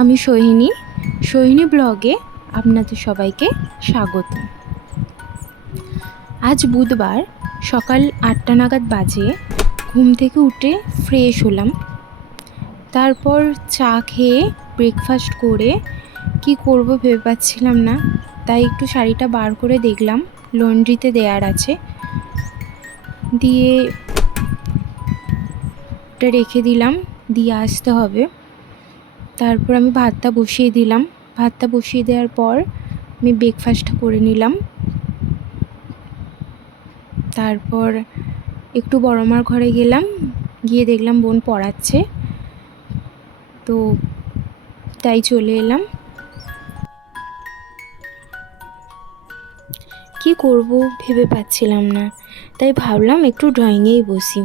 আমি সোহিনী, সোহিনী ব্লগে আপনাদের সবাইকে স্বাগত। আজ বুধবার সকাল 8টা নাগাদ বাজে। ঘুম থেকে উঠে ফ্রেশ হলাম, তারপর চা খেয়ে ব্রেকফাস্ট করে কি করব ভেবে পাচ্ছিলাম না, তাই একটু শাড়িটা বার করে দেখলাম লন্ড্রিতে দেওয়ার আছে, দিয়ে ওটা রেখে দিলাম, দিয়ে আসতে হবে। তারপর আমি ভাতটা বসিয়ে দিলাম। ভাতটা বসিয়ে দেওয়ার পর আমি ব্রেকফাস্টটা করে নিলাম। তারপর একটু বড়মার ঘরে গেলাম, গিয়ে দেখলাম বোন পড়াচ্ছে, তো তাই চলে এলাম। কি করব ভেবে পাচ্ছিলাম না, তাই ভাবলাম একটু ড্রয়িংয়েই বসি।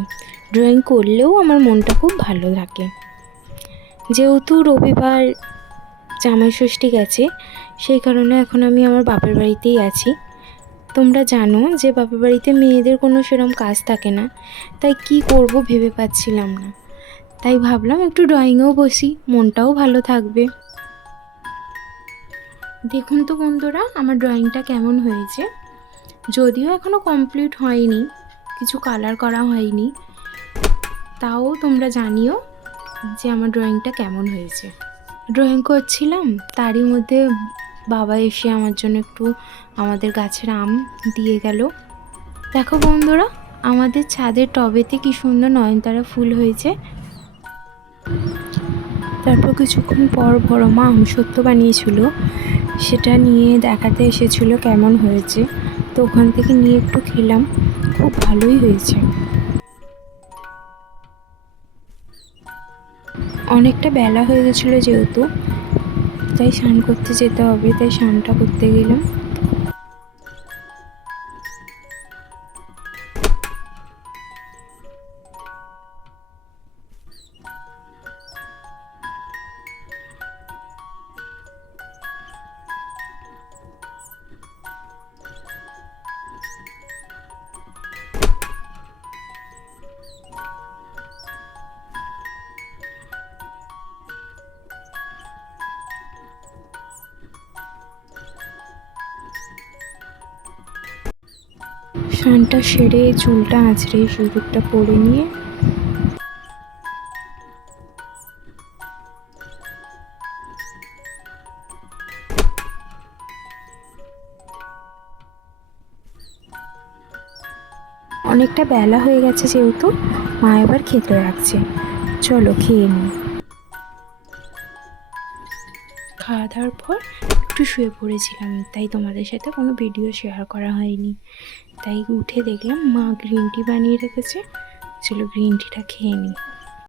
ড্রয়িং করলেও আমার মনটা খুব ভালো থাকে। যেহেতু রবিবার জামাই ষষ্ঠী গেছে, সেই কারণে এখন আমি আমার বাপের বাড়িতেই আছি। তোমরা জানো যে বাপের বাড়িতে মেয়েদের কোনো সেরকম কাজ থাকে না, তাই কি করব ভেবে পাচ্ছিলাম না, তাই ভাবলাম একটু ড্রয়িংয়েও বসি, মনটাও ভালো থাকবে। দেখুন তো বন্ধুরা, আমার ড্রয়িংটা কেমন হয়েছে। যদিও এখনও কমপ্লিট হয়নি, কিছু কালার করা হয়নি, তাও তোমরা জানিও যে আমার ড্রয়িংটা কেমন হয়েছে। ড্রয়িং করছিলাম, তারই মধ্যে বাবা এসে আমার জন্য একটু আমাদের গাছের আম দিয়ে গেল। দেখো বন্ধুরা, আমাদের ছাদের টবেতে কি সুন্দর নয়নতারা ফুল হয়েছে। তারপর কিছুক্ষণ পর বড় মা আমসত্ত্ব বানিয়েছিল, সেটা নিয়ে দেখাতে এসেছিল কেমন হয়েছে, তো ওখান থেকে নিয়ে একটু খেলাম, খুব ভালোই হয়েছে। অনেকটা বেলা হয়ে গেছিলো যেহেতু, তাই স্নান করতে যেতে হবে, তাই স্নানটা করতে গেলাম। স্নানটা সেরে চুলটা আঁচড়ে সিঁদুরটা পরে নিয়ে অনেকটা বেলা হয়ে গেছে যেহেতু, মা এবার খেতে রাখছে, চলো খেয়ে নিই। খাওয়া দাওয়ার পর একটু শুয়ে পড়েছিলাম, তাই তোমাদের সাথে কোনো ভিডিও শেয়ার করা হয়নি। তাই উঠে দেখলাম মা গ্রিন টি বানিয়ে রেখেছে, চলো গ্রিন টিটা খেয়ে নিই।